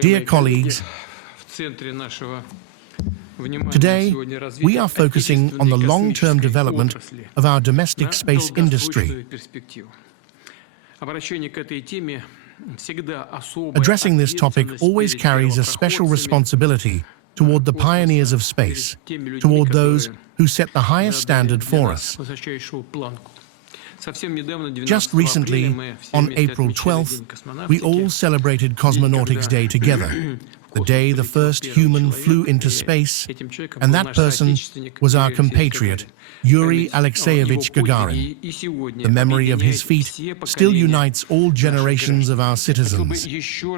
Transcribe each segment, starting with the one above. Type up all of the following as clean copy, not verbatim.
Dear colleagues, today we are focusing on the long-term development of our domestic space industry. Addressing this topic always carries a special responsibility toward the pioneers of space, toward those who set the highest standard for us. Just recently, on April 12th, we all celebrated Cosmonautics Day together, the day the first human flew into space, and that person was our compatriot, Yuri Alexeyevich Gagarin. The memory of his feat still unites all generations of our citizens.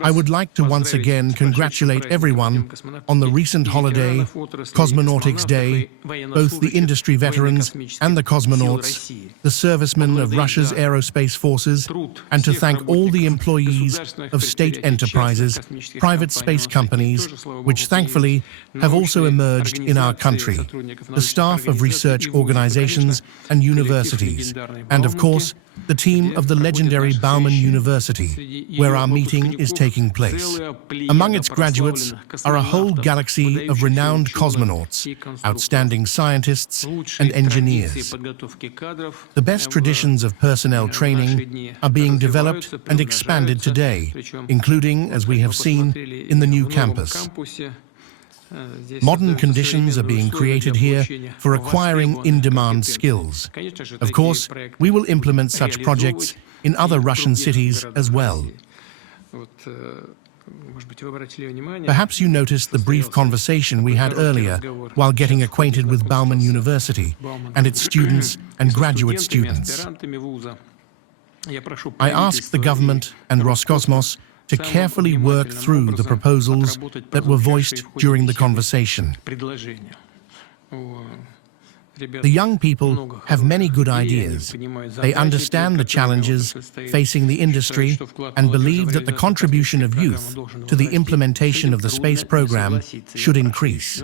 I would like to once again congratulate everyone on the recent holiday, Cosmonautics Day, both the industry veterans and the cosmonauts, the servicemen of Russia's aerospace forces, and to thank all the employees of state enterprises, private space companies, which thankfully have also emerged in our country, the staff of research organizations and universities, and of course, the team of the legendary Bauman University, where our meeting is taking place. Among its graduates are a whole galaxy of renowned cosmonauts, outstanding scientists and engineers. The best traditions of personnel training are being developed and expanded today, including, as we have seen, in the new campus. Modern conditions are being created here for acquiring in-demand skills. Of course, we will implement such projects in other Russian cities as well. Perhaps you noticed the brief conversation we had earlier while getting acquainted with Bauman University and its students and graduate students. I asked the government and Roscosmos to carefully work through the proposals that were voiced during the conversation. The young people have many good ideas. They understand the challenges facing the industry and believe that the contribution of youth to the implementation of the space program should increase.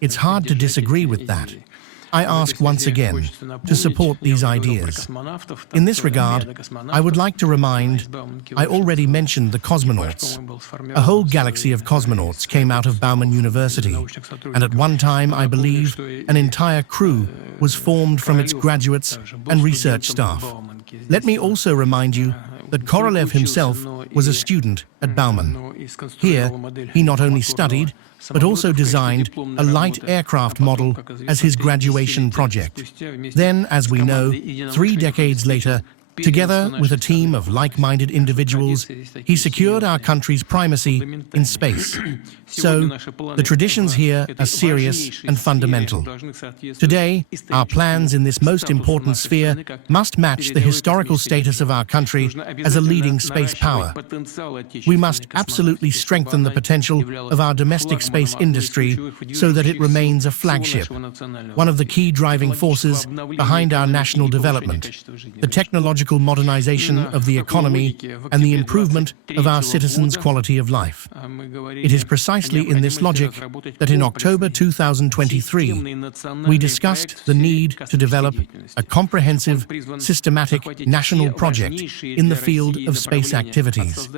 It's hard to disagree with that. I ask once again to support these ideas. In this regard, I would like to remind, I already mentioned the cosmonauts. A whole galaxy of cosmonauts came out of Bauman University, and at one time, I believe, an entire crew was formed from its graduates and research staff. Let me also remind you that Korolev himself was a student at Bauman. Here, he not only studied, but also designed a light aircraft model as his graduation project. Then, as we know, 3 decades later, together with a team of like-minded individuals, he secured our country's primacy in space. So, the traditions here are serious and fundamental. Today, our plans in this most important sphere must match the historical status of our country as a leading space power. We must absolutely strengthen the potential of our domestic space industry so that it remains a flagship, one of the key driving forces behind our national development, the technological modernization of the economy, and the improvement of our citizens' quality of life. It is precisely in this logic that in October 2023, we discussed the need to develop a comprehensive, systematic national project in the field of space activities.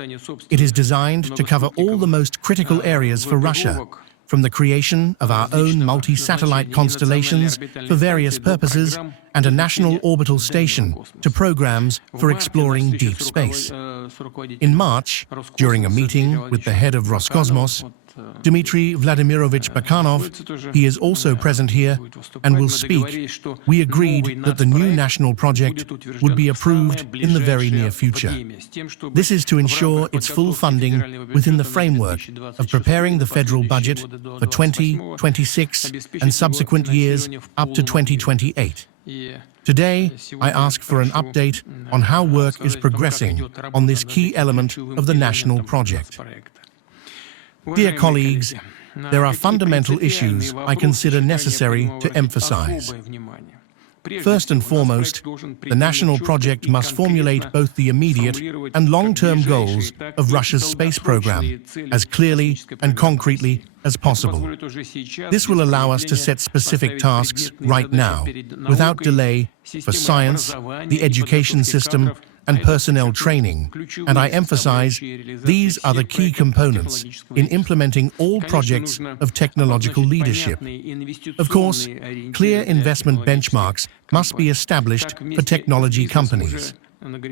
It is designed to cover all the most critical areas for Russia, from the creation of our own multi-satellite constellations for various purposes and a national orbital station to programs for exploring deep space. In March, during a meeting with the head of Roscosmos, Dmitry Vladimirovich Bakhanov, he is also present here and will speak, we agreed that the new national project would be approved in the very near future. This is to ensure its full funding within the framework of preparing the federal budget for 2026 and subsequent years up to 2028. Today, I ask for an update on how work is progressing on this key element of the national project. Dear colleagues, there are fundamental issues I consider necessary to emphasize. First and foremost, the national project must formulate both the immediate and long-term goals of Russia's space program as clearly and concretely as possible. This will allow us to set specific tasks right now, without delay, for science, the education system, and personnel training, and I emphasize these are the key components in implementing all projects of technological leadership. Of course, clear investment benchmarks must be established for technology companies.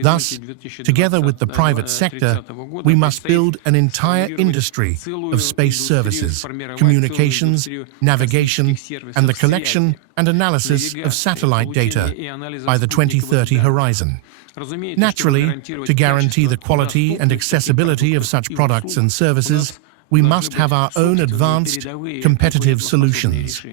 Thus, together with the private sector, we must build an entire industry of space services, communications, navigation, and the collection and analysis of satellite data by the 2030 horizon. Naturally, to guarantee the quality and accessibility of such products and services, we must have our own advanced, competitive solutions.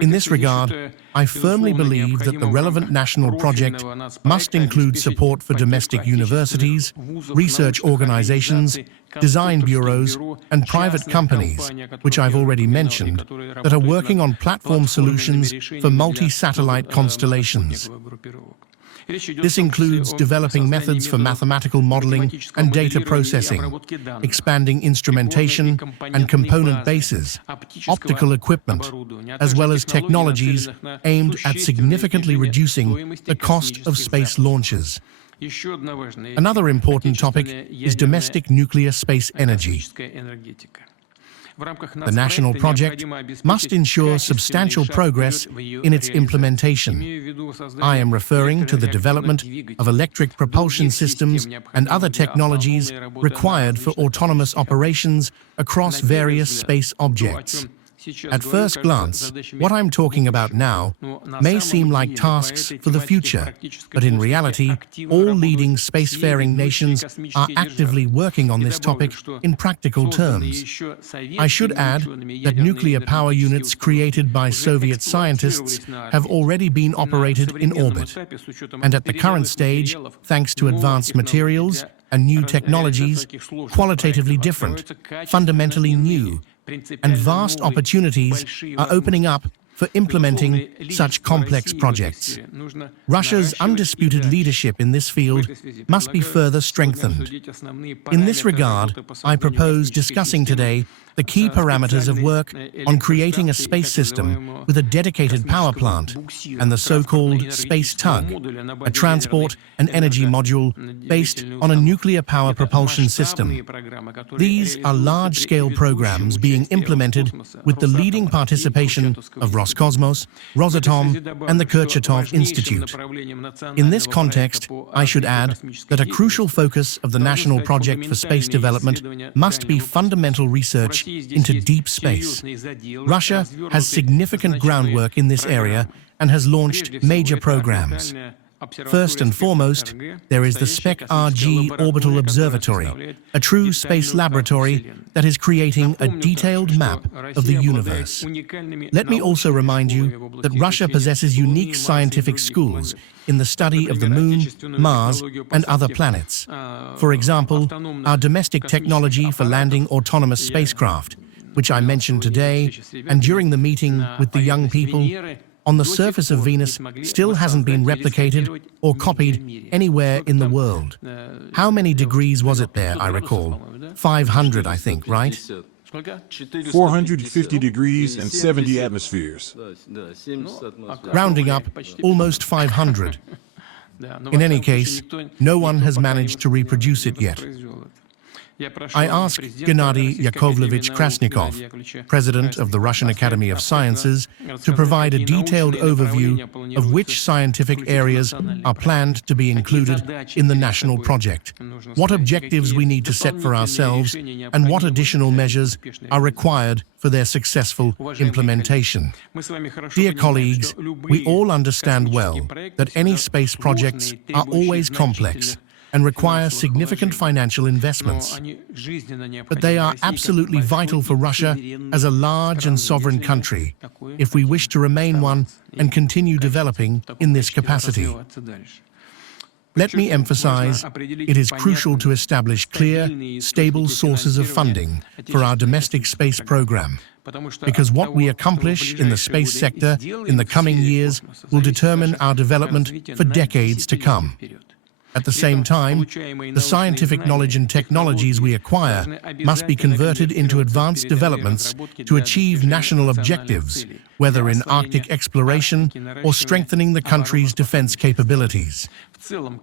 In this regard, I firmly believe that the relevant national project must include support for domestic universities, research organizations, design bureaus, and private companies, which I've already mentioned, that are working on platform solutions for multi-satellite constellations. This includes developing methods for mathematical modeling and data processing, expanding instrumentation and component bases, optical equipment, as well as technologies aimed at significantly reducing the cost of space launches. Another important topic is domestic nuclear space energy. The national project must ensure substantial progress in its implementation. I am referring to the development of electric propulsion systems and other technologies required for autonomous operations across various space objects. At first glance, what I'm talking about now may seem like tasks for the future, but in reality, all leading spacefaring nations are actively working on this topic in practical terms. I should add that nuclear power units created by Soviet scientists have already been operated in orbit, and at the current stage, thanks to advanced materials and new technologies, qualitatively different, fundamentally new, and vast opportunities are opening up for implementing such complex projects. Russia's undisputed leadership in this field must be further strengthened. In this regard, I propose discussing today the key parameters of work on creating a space system with a dedicated power plant and the so-called space tug, a transport and energy module based on a nuclear power propulsion system. These are large-scale programs being implemented with the leading participation of Roscosmos, Rosatom, and the Kurchatov Institute. In this context, I should add that a crucial focus of the national project for space development must be fundamental research into deep space. Russia has significant groundwork in this area and has launched major programs. First and foremost, there is the SPEC-RG Orbital Observatory, a true space laboratory that is creating a detailed map of the universe. Let me also remind you that Russia possesses unique scientific schools in the study of the Moon, Mars, and other planets. For example, our domestic technology for landing autonomous spacecraft, which I mentioned today, and during the meeting with the young people, on the surface of Venus still hasn't been replicated or copied anywhere in the world. How many degrees was it there, I recall? 500, I think, right? 450 degrees and 70 atmospheres. Rounding up, almost 500. In any case, no one has managed to reproduce it yet. I asked Gennady Yakovlevich Krasnikov, president of the Russian Academy of Sciences, to provide a detailed overview of which scientific areas are planned to be included in the national project, what objectives we need to set for ourselves, and what additional measures are required for their successful implementation. Dear colleagues, we all understand well that any space projects are always complex and require significant financial investments. But they are absolutely vital for Russia as a large and sovereign country, if we wish to remain one and continue developing in this capacity. Let me emphasize, it is crucial to establish clear, stable sources of funding for our domestic space program, because what we accomplish in the space sector in the coming years will determine our development for decades to come. At the same time, the scientific knowledge and technologies we acquire must be converted into advanced developments to achieve national objectives, whether in Arctic exploration or strengthening the country's defense capabilities.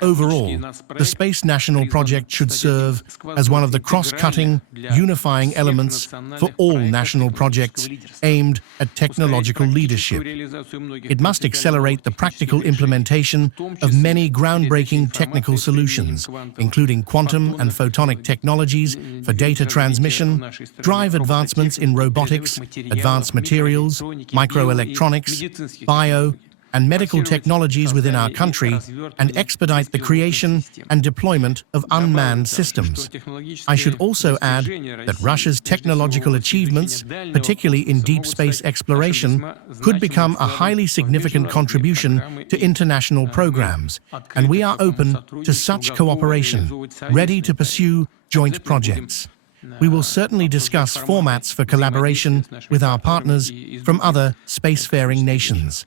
Overall, the Space National Project should serve as one of the cross-cutting, unifying elements for all national projects aimed at technological leadership. It must accelerate the practical implementation of many groundbreaking technical solutions, including quantum and photonic technologies for data transmission, drive advancements in robotics, advanced materials, microelectronics, bio, and medical technologies within our country, and expedite the creation and deployment of unmanned systems. I should also add that Russia's technological achievements, particularly in deep space exploration, could become a highly significant contribution to international programs, and we are open to such cooperation, ready to pursue joint projects. We will certainly discuss formats for collaboration with our partners from other spacefaring nations.